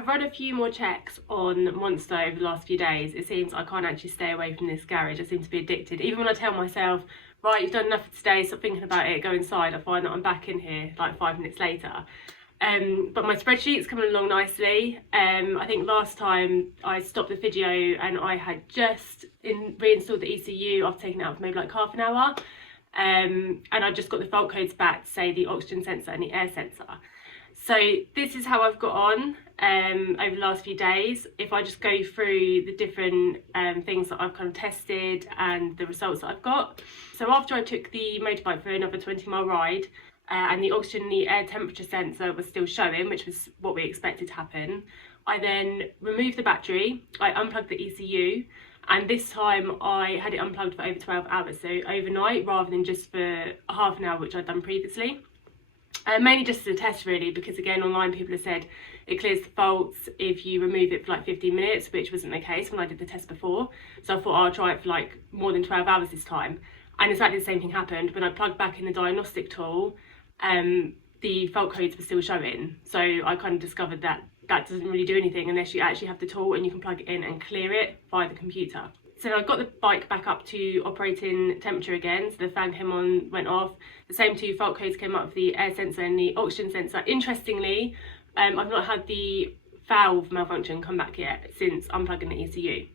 I've run a few more checks on Monster over the last few days. It seems I can't actually stay away from this garage. I seem to be addicted. Even when I tell myself, right, you've done enough for today, stop thinking about it, go inside, I find that I'm back in here like 5 minutes later. But my spreadsheet's coming along nicely. I think last time I stopped the video and I had just reinstalled the ECU after taking it out for maybe like half an hour. And I just got the fault codes back to say the oxygen sensor and the air sensor. So this is how I've got on over the last few days. If I just go through the different things that I've kind of tested and the results that I've got. So after I took the motorbike for another 20-mile ride and the oxygen and the air temperature sensor was still showing, which was what we expected to happen, I then removed the battery, I unplugged the ECU, and this time I had it unplugged for over 12 hours, so overnight rather than just for half an hour, which I'd done previously. Mainly just as a test really, because again online people have said it clears the faults if you remove it for like 15 minutes, which wasn't the case when I did the test before. So I thought I'll try it for like more than 12 hours this time. And exactly the same thing happened. When I plugged back in the diagnostic tool, the fault codes were still showing. So I kind of discovered that that doesn't really do anything unless you actually have the tool and you can plug it in and clear it via the computer. So I got the bike back up to operating temperature again, so the fan came on, went off. The same 2 fault codes came up for the air sensor and the oxygen sensor. Interestingly, I've not had the valve malfunction come back yet since unplugging the ECU.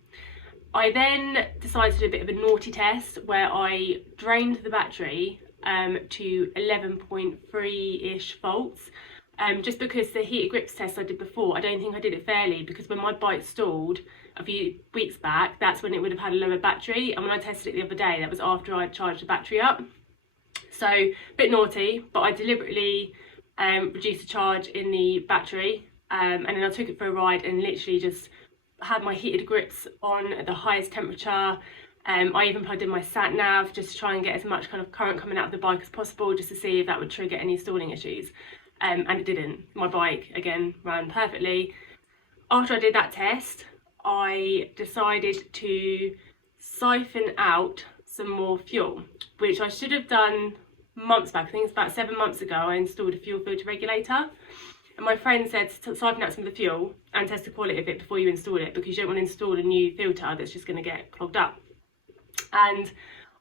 I then decided to do a bit of a naughty test where I drained the battery to 11.3-ish volts. Just because the heated grips test I did before, I don't think I did it fairly, because when my bike stalled a few weeks back, that's when it would have had a lower battery, and when I tested it the other day, that was after I'd charged the battery up. So a bit naughty, but I deliberately reduced the charge in the battery, and then I took it for a ride and literally just had my heated grips on at the highest temperature. I even plugged in my sat nav just to try and get as much kind of current coming out of the bike as possible, just to see if that would trigger any stalling issues. And it didn't. My bike again ran perfectly. After I did that test, I decided to siphon out some more fuel, which I should have done months back. I think it's about 7 months ago I installed a fuel filter regulator, and my friend said to siphon out some of the fuel and test the quality of it before you install it, because you don't want to install a new filter that's just going to get clogged up. And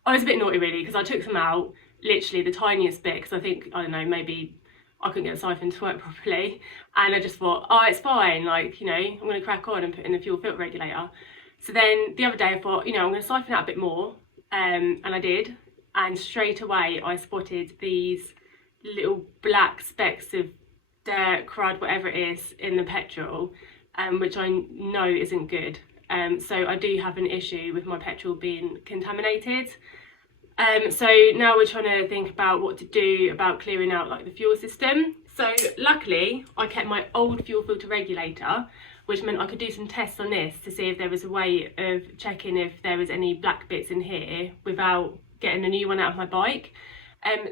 I was a bit naughty really, because I took some out, literally the tiniest bit, because I think, I don't know, maybe I couldn't get the siphon to work properly, and I just thought, oh, it's fine, like, you know, I'm going to crack on and put in the fuel filter regulator. So then the other day I thought, you know, I'm going to siphon out a bit more, and I did, and straight away I spotted these little black specks of dirt, crud, whatever it is in the petrol, which I know isn't good. So I do have an issue with my petrol being contaminated. So now we're trying to think about what to do about clearing out like the fuel system. So luckily I kept my old fuel filter regulator, which meant I could do some tests on this to see if there was a way of checking if there was any black bits in here without getting a new one out of my bike.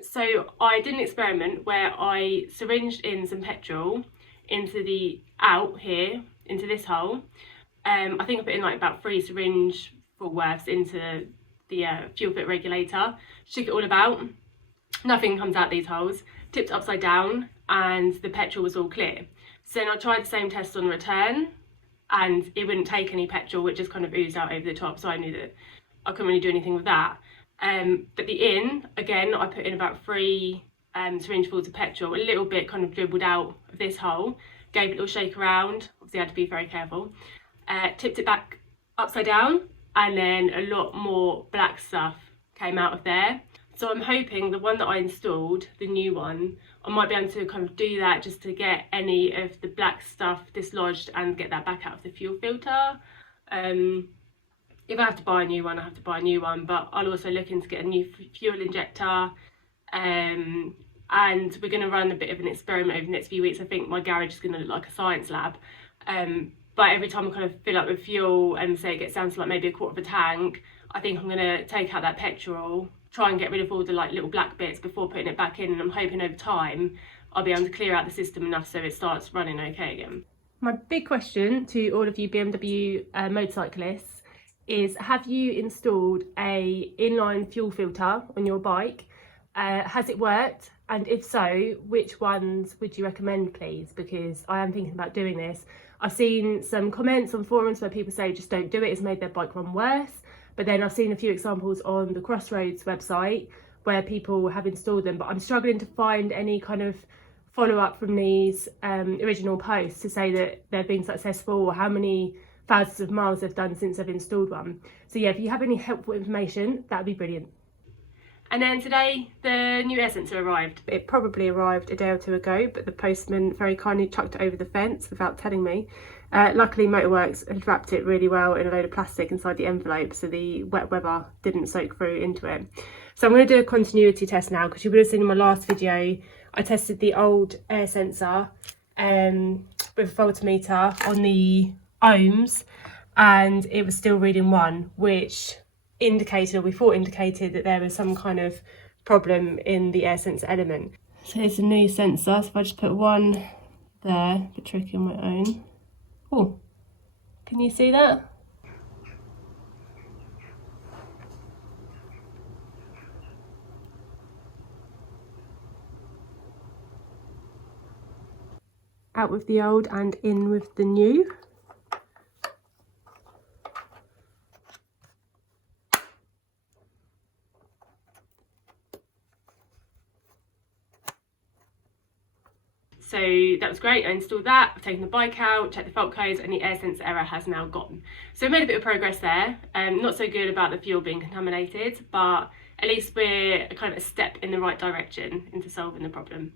So I did an experiment where I syringed in some petrol into the out here, into this hole. I think I put in like about 3 syringe full worths into the fuel filter regulator, shook it all about, nothing comes out these holes, tipped it upside down, and the petrol was all clear. So then I tried the same test on return, and it wouldn't take any petrol, it just kind of oozed out over the top, so I knew that I couldn't really do anything with that. But the in, again, I put in about 3 syringefuls of petrol, a little bit kind of dribbled out of this hole, gave it a little shake around, obviously I had to be very careful, tipped it back upside down, and then a lot more black stuff came out of there. So I'm hoping the one that I installed, the new one, I might be able to kind of do that just to get any of the black stuff dislodged and get that back out of the fuel filter. If I have to buy a new one, I have to buy a new one, but I'll also look into get a new fuel injector. And we're going to run a bit of an experiment over the next few weeks. I think my garage is going to look like a science lab. But every time I kind of fill up with fuel and say it gets down to like maybe a quarter of a tank, I think I'm going to take out that petrol, try and get rid of all the like little black bits before putting it back in, and I'm hoping over time I'll be able to clear out the system enough so it starts running okay again. My big question to all of you BMW motorcyclists is, have you installed a inline fuel filter on your bike? Has it worked? And if so, which ones would you recommend, please? Because I am thinking about doing this. I've seen some comments on forums where people say just don't do it, it's made their bike run worse. But then I've seen a few examples on the Crossroads website where people have installed them, but I'm struggling to find any kind of follow up from these original posts to say that they've been successful or how many thousands of miles they've done since they've installed one. So yeah, if you have any helpful information, that would be brilliant. And then today, the new air sensor arrived. It probably arrived a day or two ago, but the postman very kindly chucked it over the fence without telling me. Luckily, Motorworks had wrapped it really well in a load of plastic inside the envelope, so the wet weather didn't soak through into it. So I'm going to do a continuity test now, because you would have seen in my last video, I tested the old air sensor with a voltmeter on the ohms, and it was still reading 1, which indicated, or we thought indicated, that there was some kind of problem in the air sensor element. So it's a new sensor, so if I just put 1 there, a bit tricky on my own. Oh, can you see that? Out with the old and in with the new. So that was great. I installed that, I've taken the bike out, checked the fault codes, and the air sensor error has now gone. So I made a bit of progress there. Not so good about the fuel being contaminated, but at least we're kind of a step in the right direction into solving the problem.